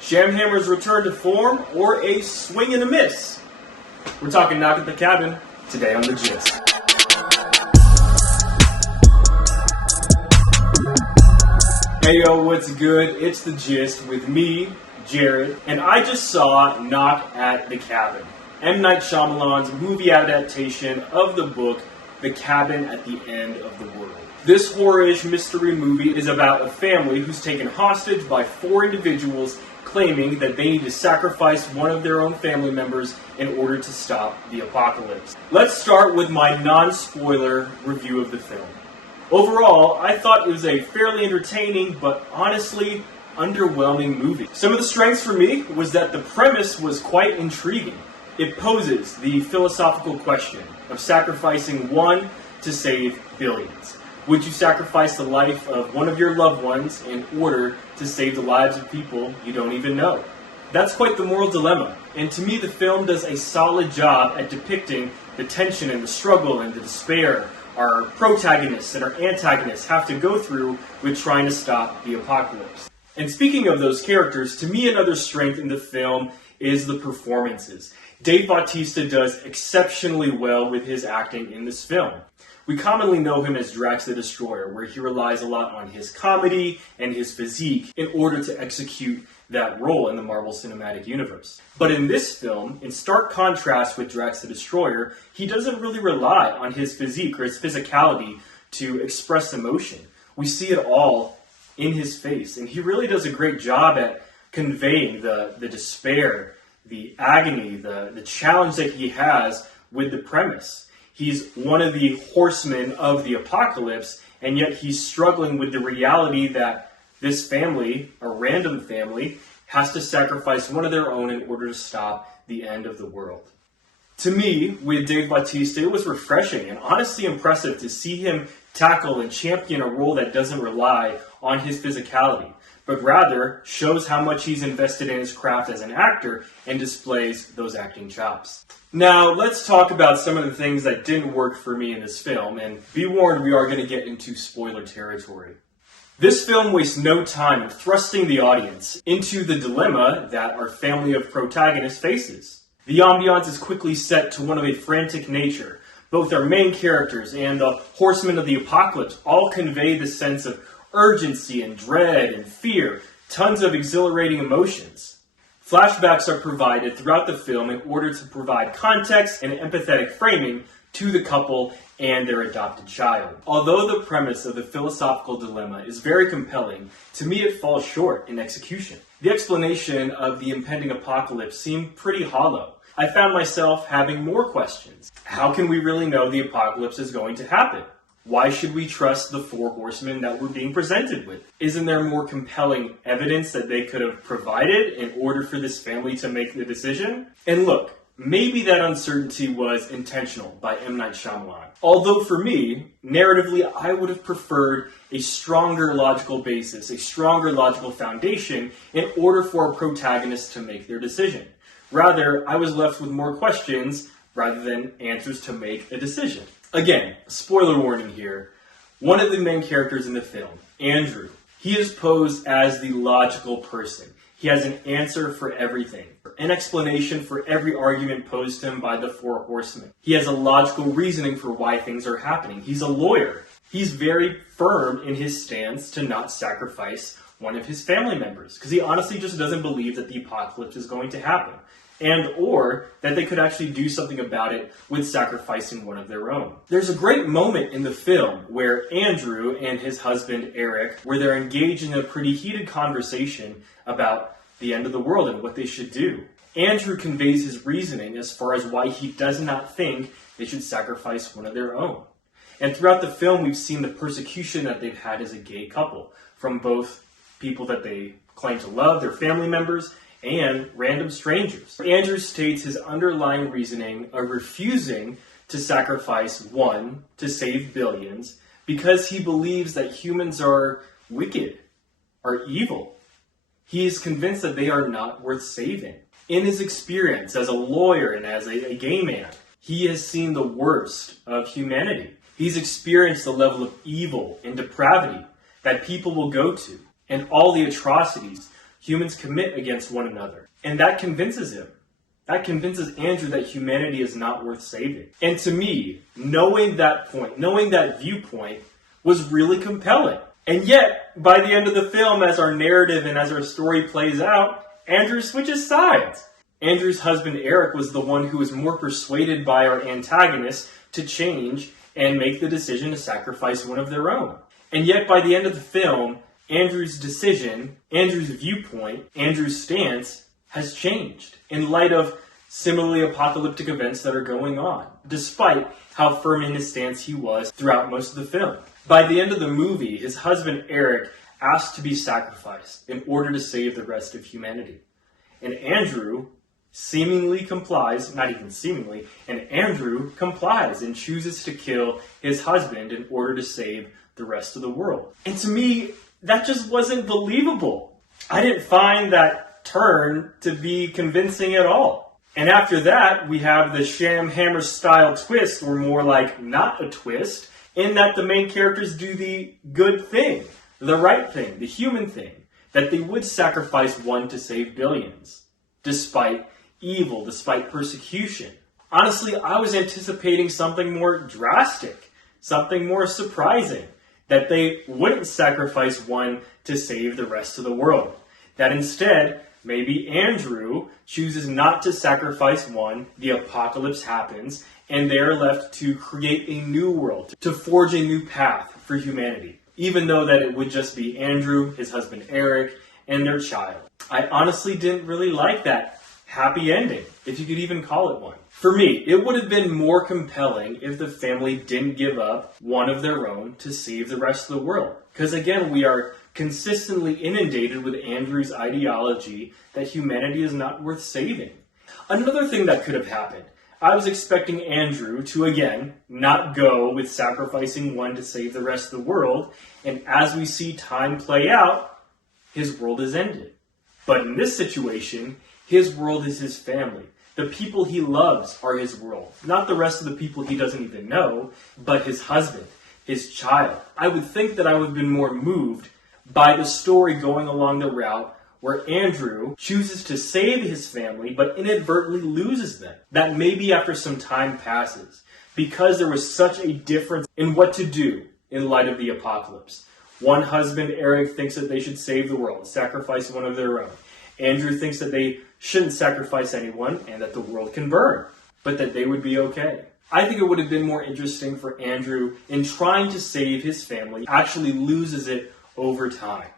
Shamhammer's return to form, or a swing and a miss? We're talking Knock at the Cabin, today on The Gist. Hey yo, what's good? It's The Gist with me, Jared, and I just saw Knock at the Cabin, M. Night Shyamalan's movie adaptation of the book, The Cabin at the End of the World. This horror-ish mystery movie is about a family who's taken hostage by 4 individuals claiming that they need to sacrifice one of their own family members in order to stop the apocalypse. Let's start with my non-spoiler review of the film. Overall, I thought it was a fairly entertaining, but honestly, underwhelming movie. Some of the strengths for me was that the premise was quite intriguing. It poses the philosophical question of sacrificing one to save billions. Would you sacrifice the life of one of your loved ones in order to save the lives of people you don't even know? That's quite the moral dilemma, and to me the film does a solid job at depicting the tension and the struggle and the despair our protagonists and our antagonists have to go through with trying to stop the apocalypse. And speaking of those characters, to me another strength in the film is the performances. Dave Bautista does exceptionally well with his acting in this film. We commonly know him as Drax the Destroyer, where he relies a lot on his comedy and his physique in order to execute that role in the Marvel Cinematic Universe. But in this film, in stark contrast with Drax the Destroyer, he doesn't really rely on his physique or his physicality to express emotion. We see it all in his face, and he really does a great job at conveying the despair, the agony, the challenge that he has with the premise. He's one of the horsemen of the apocalypse, and yet he's struggling with the reality that this family, a random family, has to sacrifice one of their own in order to stop the end of the world. To me, with Dave Bautista, it was refreshing and honestly impressive to see him tackle and champion a role that doesn't rely on his physicality, but rather shows how much he's invested in his craft as an actor and displays those acting chops. Now, let's talk about some of the things that didn't work for me in this film, and be warned, we are going to get into spoiler territory. This film wastes no time in thrusting the audience into the dilemma that our family of protagonists faces. The ambiance is quickly set to one of a frantic nature. Both our main characters and the horsemen of the apocalypse all convey the sense of urgency and dread and fear, tons of exhilarating emotions. Flashbacks are provided throughout the film in order to provide context and empathetic framing to the couple and their adopted child. Although the premise of the philosophical dilemma is very compelling, to me it falls short in execution. The explanation of the impending apocalypse seemed pretty hollow. I found myself having more questions. How can we really know the apocalypse is going to happen? Why should we trust the 4 horsemen that we're being presented with? Isn't there more compelling evidence that they could have provided in order for this family to make the decision? And look, maybe that uncertainty was intentional by M. Night Shyamalan. Although for me, narratively, I would have preferred a stronger logical basis, a stronger logical foundation in order for our protagonists to make their decision. Rather, I was left with more questions rather than answers to make a decision. Again, spoiler warning here. One of the main characters in the film, Andrew, he is posed as the logical person. He has an answer for everything, an explanation for every argument posed to him by the 4 horsemen. He has a logical reasoning for why things are happening. He's a lawyer. He's very firm in his stance to not sacrifice one of his family members, because he honestly just doesn't believe that the apocalypse is going to happen, and or that they could actually do something about it with sacrificing one of their own. There's a great moment in the film where Andrew and his husband Eric, where they're engaged in a pretty heated conversation about the end of the world and what they should do. Andrew conveys his reasoning as far as why he does not think they should sacrifice one of their own. And throughout the film, we've seen the persecution that they've had as a gay couple, from both people that they claim to love, their family members, and random strangers. Andrew states his underlying reasoning of refusing to sacrifice one to save billions because he believes that humans are wicked, are evil. He is convinced that they are not worth saving. In his experience as a lawyer and as a gay man, he has seen the worst of humanity. He's experienced the level of evil and depravity that people will go to, and all the atrocities humans commit against one another. And that convinces him. That convinces Andrew that humanity is not worth saving. And to me, knowing that point, knowing that viewpoint, was really compelling. And yet, by the end of the film, as our narrative and as our story plays out, Andrew switches sides. Andrew's husband Eric was the one who was more persuaded by our antagonist to change and make the decision to sacrifice one of their own. And yet, by the end of the film, Andrew's decision, Andrew's viewpoint, Andrew's stance has changed in light of similarly apocalyptic events that are going on, despite how firm in his stance he was throughout most of the film. By the end of the movie, his husband Eric asked to be sacrificed in order to save the rest of humanity. And Andrew seemingly complies, not even seemingly, and Andrew complies and chooses to kill his husband in order to save the rest of the world. And to me, that just wasn't believable. I didn't find that turn to be convincing at all. And after that, we have the Sham Hammer style twist, or more like not a twist, in that the main characters do the good thing, the right thing, the human thing, that they would sacrifice one to save billions, despite evil, despite persecution. Honestly, I was anticipating something more drastic, something more surprising, that they wouldn't sacrifice one to save the rest of the world. That instead, maybe Andrew chooses not to sacrifice one, the apocalypse happens, and they are left to create a new world, to forge a new path for humanity, even though that it would just be Andrew, his husband Eric, and their child. I honestly didn't really like that happy ending, if you could even call it one. For me, it would have been more compelling if the family didn't give up one of their own to save the rest of the world. Because again, we are consistently inundated with Andrew's ideology that humanity is not worth saving. Another thing that could have happened, I was expecting Andrew to, again, not go with sacrificing one to save the rest of the world, and as we see time play out, his world is ended. But in this situation, his world is his family. The people he loves are his world. Not the rest of the people he doesn't even know, but his husband, his child. I would think that I would have been more moved by the story going along the route where Andrew chooses to save his family, but inadvertently loses them. That maybe after some time passes, because there was such a difference in what to do in light of the apocalypse. One husband, Eric, thinks that they should save the world, sacrifice one of their own. Andrew thinks that they shouldn't sacrifice anyone and that the world can burn, but that they would be okay. I think it would have been more interesting for Andrew, in trying to save his family, actually loses it over time.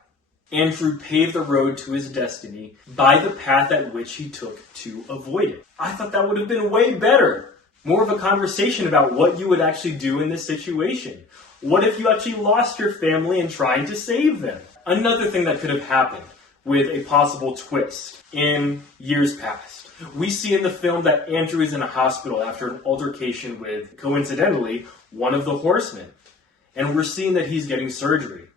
Andrew paved the road to his destiny by the path at which he took to avoid it. I thought that would have been way better. More of a conversation about what you would actually do in this situation. What if you actually lost your family in trying to save them? Another thing that could have happened with a possible twist in years past. We see in the film that Andrew is in a hospital after an altercation with, coincidentally, one of the horsemen. And we're seeing that he's getting surgery.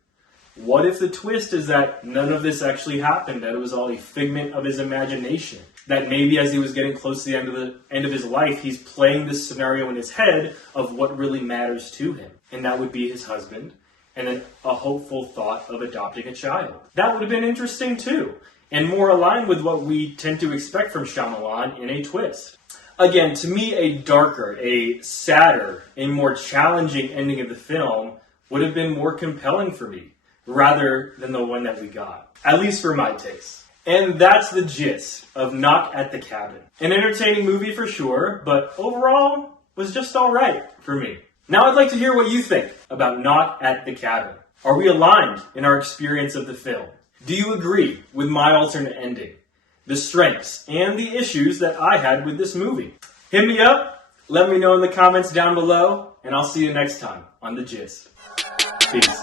What if the twist is that none of this actually happened, that it was all a figment of his imagination? That maybe as he was getting close to the end of his life, he's playing this scenario in his head of what really matters to him. And that would be his husband, and then a hopeful thought of adopting a child. That would have been interesting too, and more aligned with what we tend to expect from Shyamalan in a twist. Again, to me, a darker, a sadder, a more challenging ending of the film would have been more compelling for me, rather than the one that we got. At least for my taste. And that's the gist of Knock at the Cabin. An entertaining movie for sure, but overall was just alright for me. Now I'd like to hear what you think about Knock at the Cabin. Are we aligned in our experience of the film? Do you agree with my alternate ending? The strengths and the issues that I had with this movie? Hit me up, let me know in the comments down below, and I'll see you next time on The Gist. Peace.